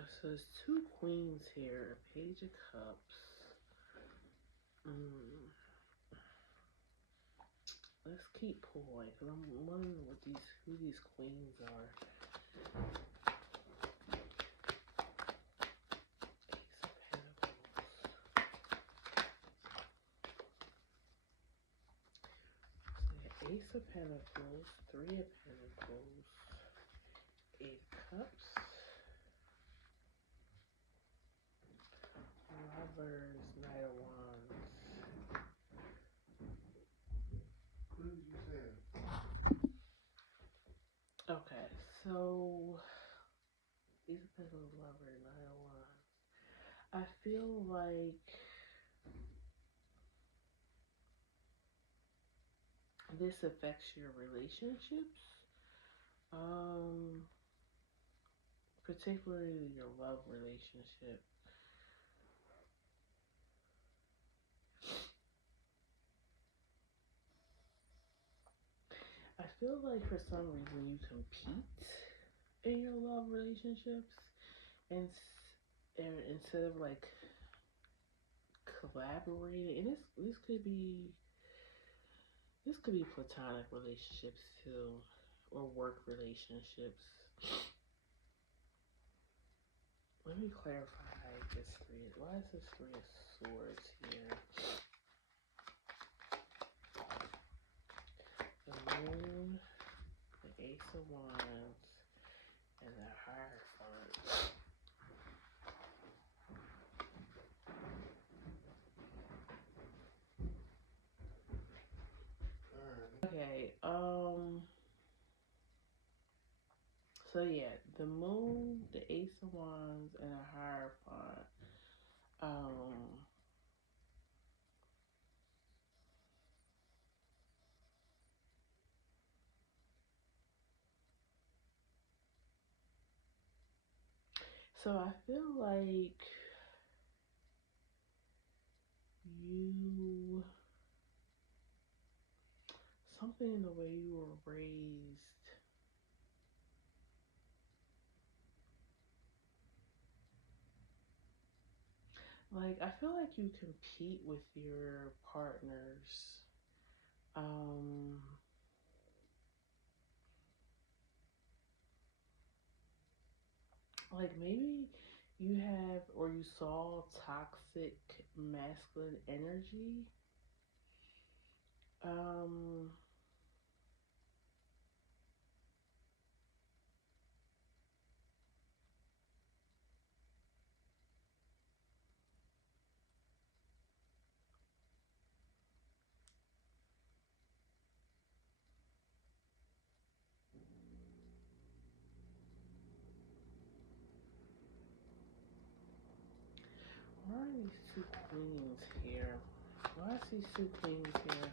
So there's two queens here, a page of cups. Let's keep pulling because I'm wondering who these queens are. Ace of Pentacles, Three of Pentacles, Eight of Cups, Lovers, Knight of Wands. What did you say? Okay, so Ace of Pentacles, Lover, Knight of Wands. I feel like this affects your relationships. Particularly your love relationship. I feel like for some reason you compete in your love relationships, and instead of like collaborating, and this could be platonic relationships too, or work relationships. Let me clarify this three. Why is this Three of Swords here? The Moon, the Ace of Wands, and the Hierophant. Okay, so yeah, the Moon, the Ace of Wands, and a Hierophant. So I feel like something in the way you were raised, like I feel like you compete with your partners. Like maybe you have or you saw toxic masculine energy. Why are these two queens here? Why is these two queens here?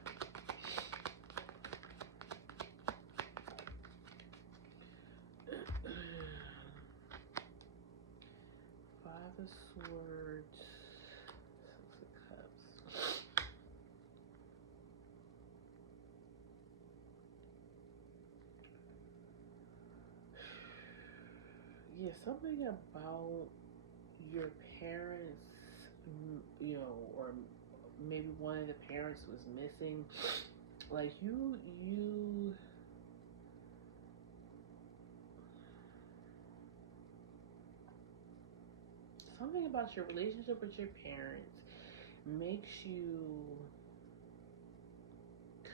Five of Swords, Six of Cups. Yeah, something about your parents, or maybe one of the parents was missing. Like something about your relationship with your parents makes you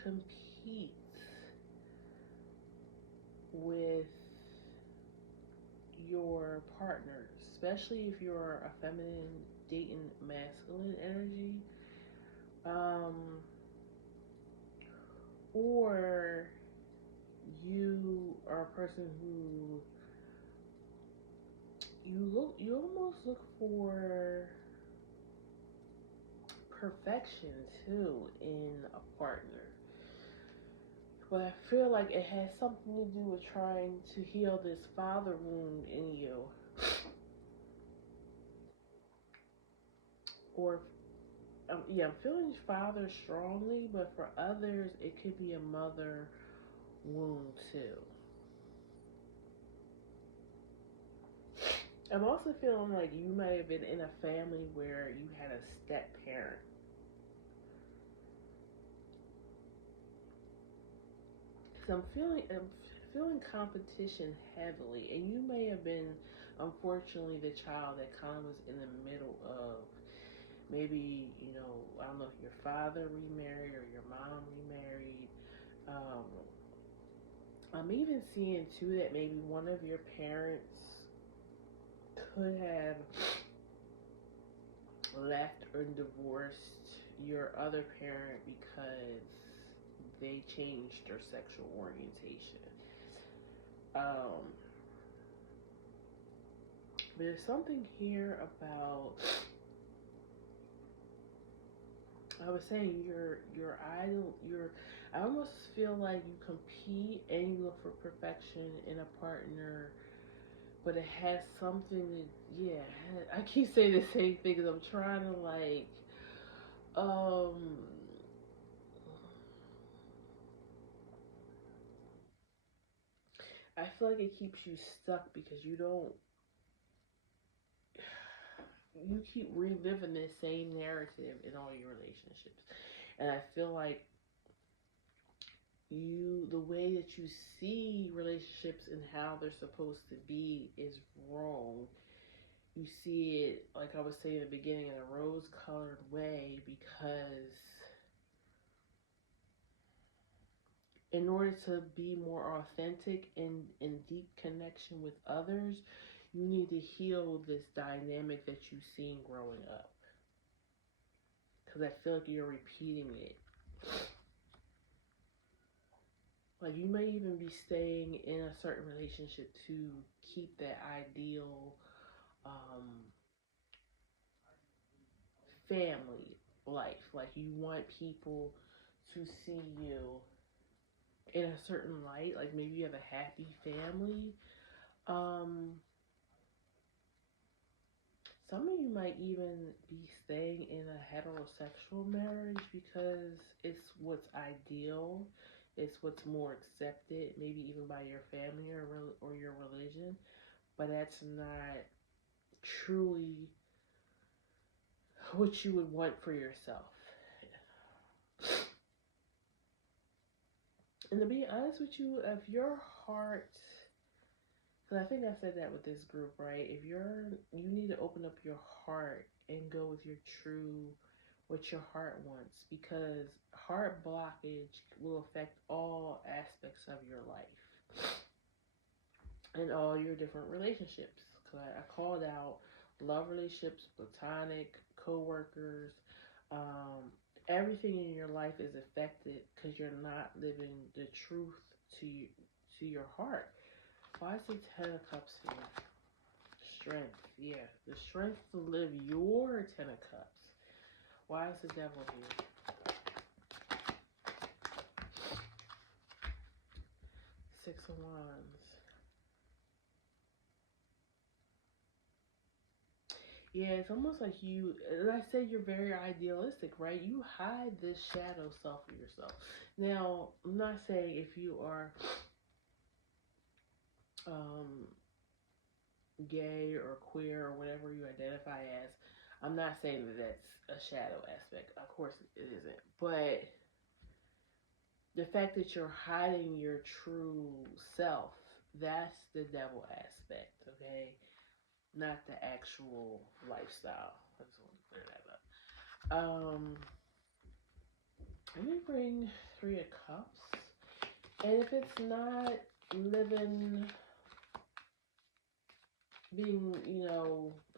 compete with your partners, especially if you're a feminine dating masculine energy, or you are a person who you almost look for perfection too in a partner. But I feel like it has something to do with trying to heal this father wound in you. Or, I'm feeling father strongly, but for others, it could be a mother wound too. I'm also feeling like you may have been in a family where you had a step parent. So I'm feeling competition heavily, and you may have been, unfortunately, the child that kind of was in the middle of maybe, I don't know if your father remarried or your mom remarried. Um, I'm even seeing too that maybe one of your parents could have left or divorced your other parent because they changed their sexual orientation. Um, there's something here about, I was saying, your idol, your I almost feel like you compete and you look for perfection in a partner, but it has something to, yeah. I keep saying the same thing because I'm trying to um I feel like it keeps you stuck because you keep reliving this same narrative in all your relationships. And I feel like the way that you see relationships and how they're supposed to be is wrong. You see it, like I was saying in the beginning, in a rose colored way because in order to be more authentic and in deep connection with others, you need to heal this dynamic that you've seen growing up. Because I feel like you're repeating it. Like you may even be staying in a certain relationship to keep that ideal um, family life. Like you want people to see you in a certain light. Like maybe you have a happy family. Um, some of you might even be staying in a heterosexual marriage because it's what's ideal. It's what's more accepted, maybe even by your family or your religion. But that's not truly what you would want for yourself. And to be honest with you, if your heart, because I think I said that with this group, right? If you need to open up your heart and go with your true, what your heart wants, because heart blockage will affect all aspects of your life and all your different relationships. Because I called out love relationships, platonic, co-workers, um, everything in your life is affected because you're not living the truth to you, to your heart. Why is the Ten of Cups here? Strength, yeah. The strength to live your Ten of Cups. Why is the Devil here? Six of Wands. Yeah, it's almost like you, and I say you're very idealistic, right? You hide this shadow self of yourself. Now, I'm not saying if you are um, gay or queer or whatever you identify as, I'm not saying that that's a shadow aspect. Of course, it isn't. But the fact that you're hiding your true self, that's the devil aspect, okay? Not the actual lifestyle. I just want to clear that up. Let me bring Three of Cups. And if it's not living, being,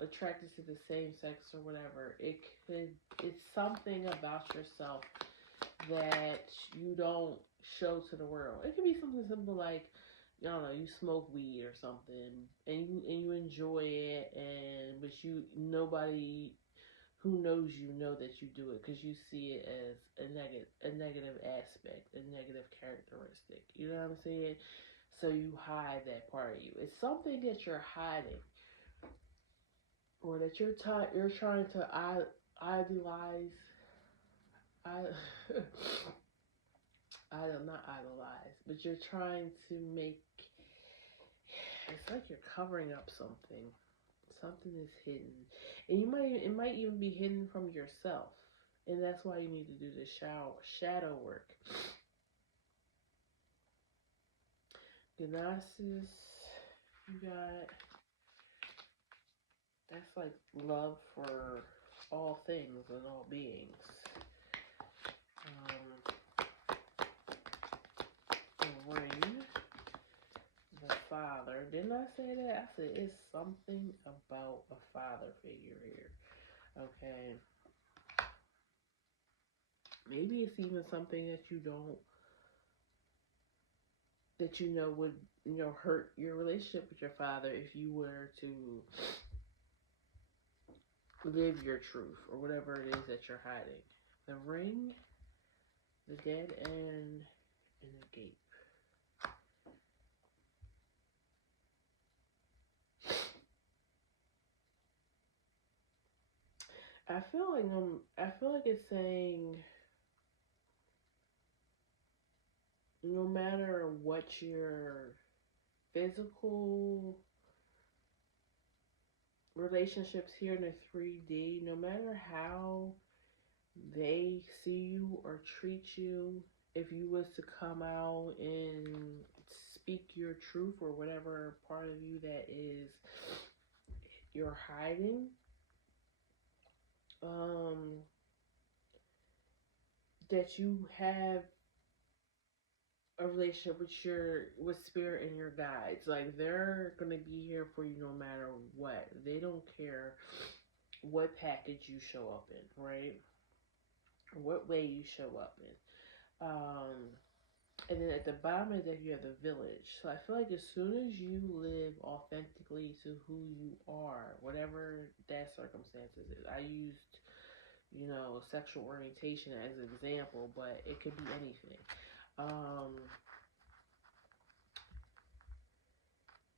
attracted to the same sex or whatever, it's something about yourself that you don't show to the world. It could be something simple like, I don't know, you smoke weed or something, and you enjoy it, and but you nobody who knows you know that you do it because you see it as a negative aspect, a negative characteristic. You know what I'm saying? So you hide that part of you. It's something that you're hiding, or that you're trying to idealize. I I don't not idolize, but you're trying to make. It's like you're covering up something. Something is hidden, and it might even be hidden from yourself, and that's why you need to do the shadow work. Gnosis, you got that's like love for all things and all beings. The ring, the father. Didn't I say that? I said it's something about a father figure here. Okay. Maybe it's even something that you don't that you know would hurt your relationship with your father if you were to live your truth or whatever it is that you're hiding. The ring, the dead end, and the gate. I feel like it's saying no matter what your physical relationships here in the 3D, no matter how they see you or treat you, if you was to come out and speak your truth or whatever part of you that is you're hiding, um, that you have a relationship with spirit and your guides. Like they're gonna be here for you no matter what. They don't care what package you show up in, right? What way you show up in. And then at the bottom of that you have the village. So I feel like as soon as you live authentically to who you are, whatever that circumstances is. I used, sexual orientation as an example, but it could be anything. Um,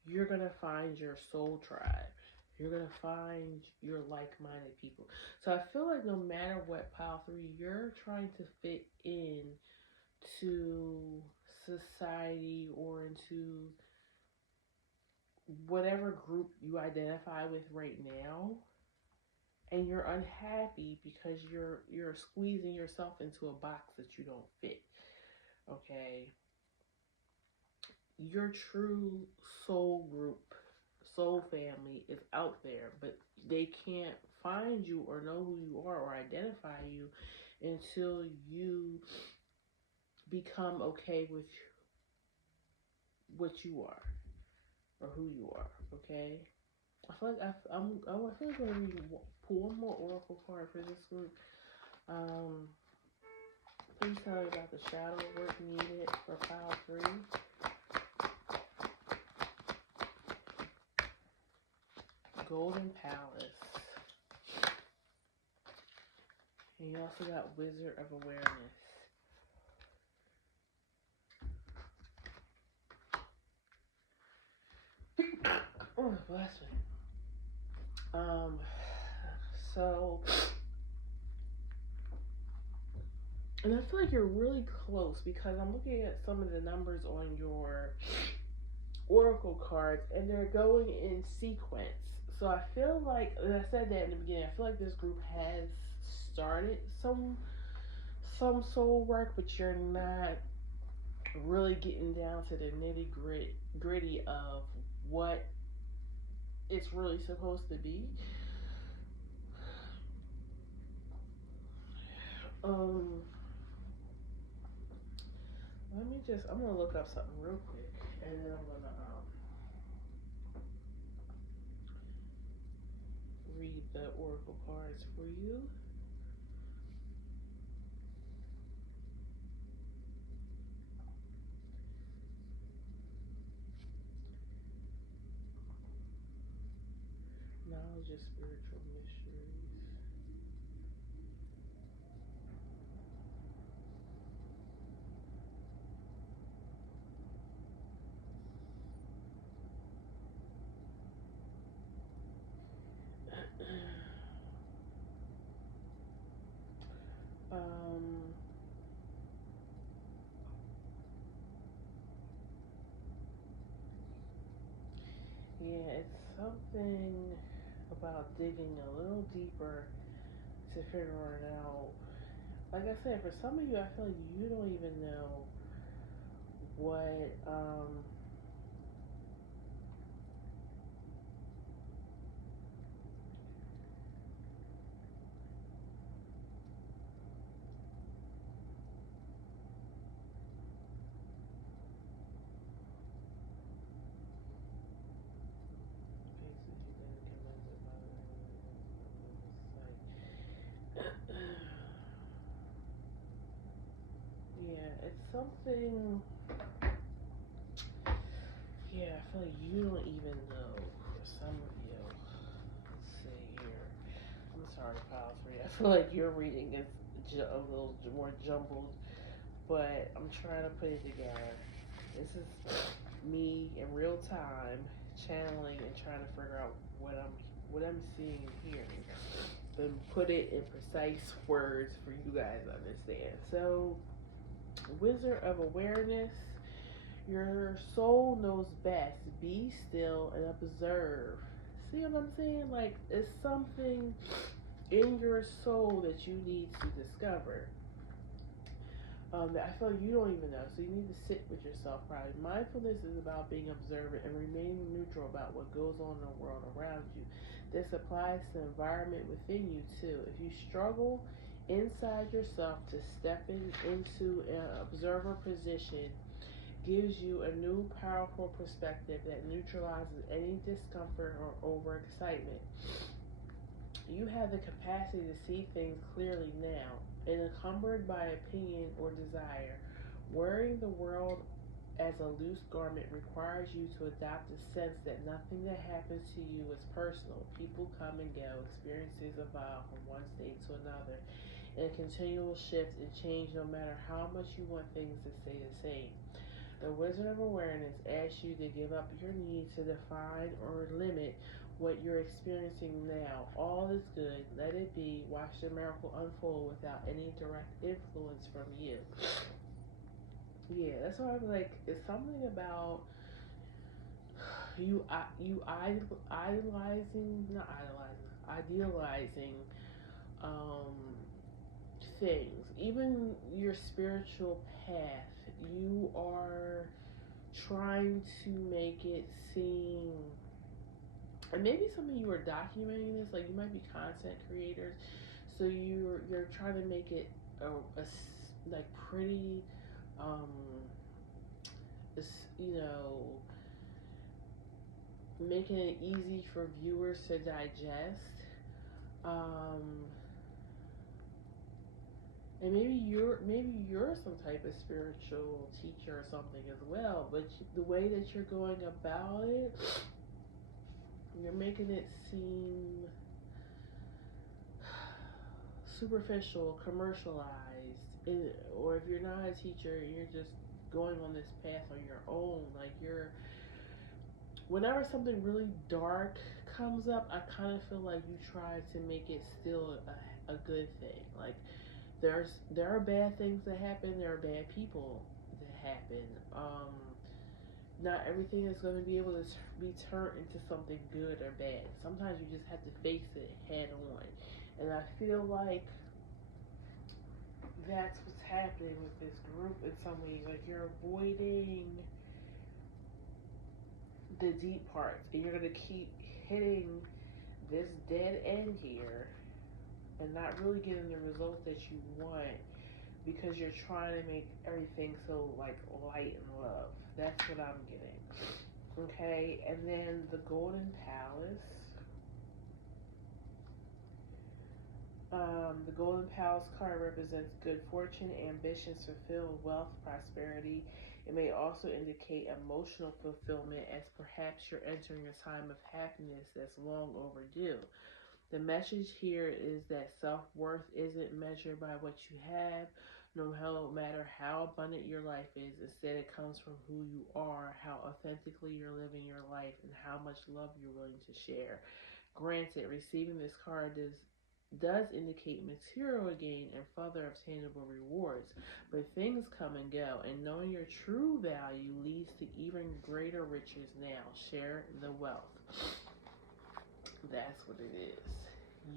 you're gonna find your soul tribe. You're gonna find your like-minded people. So I feel like no matter what pile three, you're trying to fit in to society or into whatever group you identify with right now, and you're unhappy because you're squeezing yourself into a box that you don't fit. Okay, your true soul group, soul family is out there, but they can't find you or know who you are or identify you until you become okay with what you are or who you are. Okay, I feel like I feel like I'm gonna pull one more oracle card for this group. Um, please tell me about the shadow work needed for pile three. Golden Palace. And you also got Wizard of Awareness. Oh, bless me. So, and I feel like you're really close because I'm looking at some of the numbers on your oracle cards and they're going in sequence. So I feel like, and I said that in the beginning, I feel like this group has started some soul work, but you're not really getting down to the gritty of what it's really supposed to be. Um, I'm gonna look up something real quick, and then I'm gonna read the oracle cards for you. Knowledge of spiritual mysteries. um, yeah, it's something. about digging a little deeper to figure it out. Like I said, for some of you, I feel like you don't even know what spaces you can commit with other. Yeah, it's something. Yeah, I feel like you don't even know. For some of you, let's see here. I'm sorry to pause for you. I feel like your reading is a little more jumbled, but I'm trying to put it together. This is me in real time channeling and trying to figure out what I'm seeing and hearing, and put it in precise words for you guys to understand. So, Wizard of Awareness. Your soul knows best. Be still and observe. See what I'm saying? Like, it's something in your soul that you need to discover. That I feel like you don't even know. So you need to sit with yourself. Probably mindfulness is about being observant and remaining neutral about what goes on in the world around you. This applies to the environment within you too. If you struggle inside yourself to step into an observer position, gives you a new powerful perspective that neutralizes any discomfort or overexcitement. You have the capacity to see things clearly now, unencumbered by opinion or desire. Wearing the world as a loose garment requires you to adopt a sense that nothing that happens to you is personal. People come and go, experiences evolve from one state to another, and continual shift and change no matter how much you want things to stay the same. The Wizard of Awareness asks you to give up your need to define or limit what you're experiencing now. All is good. Let it be. Watch the miracle unfold without any direct influence from you. Yeah, that's why I'm like, it's something about idolizing, not idolizing, idealizing um, things. Even your spiritual path, you are trying to make it seem, and maybe some of you are documenting this, like you might be content creators, so you're trying to make it like pretty, um, you know, making it easy for viewers to digest. Um, and maybe you're some type of spiritual teacher or something as well, but the way that you're going about it, you're making it seem superficial, commercialized, or if you're not a teacher, you're just going on this path on your own. Like whenever something really dark comes up, I kind of feel like you try to make it still a good thing. Like there are bad things that happen. There are bad people that happen. Not everything is going to be able to be turned into something good or bad. Sometimes you just have to face it head on. And I feel like that's what's happening with this group in some ways. Like you're avoiding the deep parts, and you're gonna keep hitting this dead end here, and not really getting the result that you want because you're trying to make everything so like light and love. That's what I'm getting. Okay, and then the Golden Palace. The Golden Palace card represents good fortune, ambitions, fulfilled wealth, prosperity. It may also indicate emotional fulfillment, as perhaps you're entering a time of happiness that's long overdue. The message here is that self worth isn't measured by what you have, no matter how abundant your life is. Instead, it comes from who you are, how authentically you're living your life, and how much love you're willing to share. Granted, receiving this card does indicate material gain and further obtainable rewards, but things come and go, and knowing your true value leads to even greater riches now. Share the wealth. That's what it is.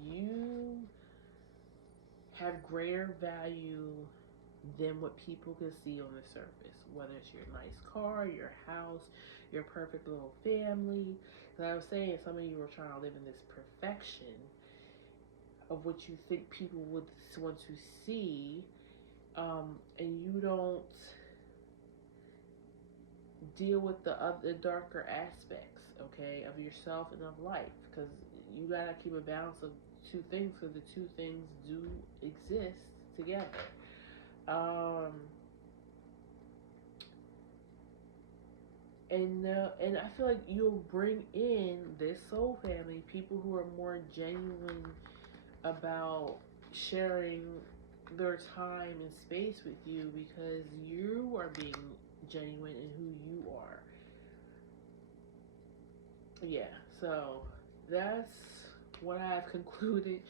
You have greater value than what people can see on the surface, whether it's your nice car, your house, your perfect little family. Because I was saying, some of you are trying to live in this perfection of what you think people would want to see, and you don't deal with the other darker aspects, okay, of yourself and of life, because you gotta keep a balance of two things, because the two things do exist together. And I feel like you'll bring in this soul family, people who are more genuine about sharing their time and space with you, because you are being genuine in who you are. Yeah, so that's what I have concluded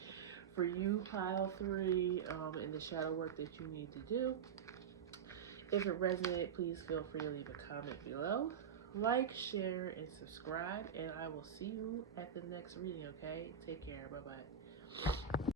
for you, pile three, and the shadow work that you need to do. If it resonated, please feel free to leave a comment below. Like, share, and subscribe, and I will see you at the next reading, okay? Take care. Bye-bye.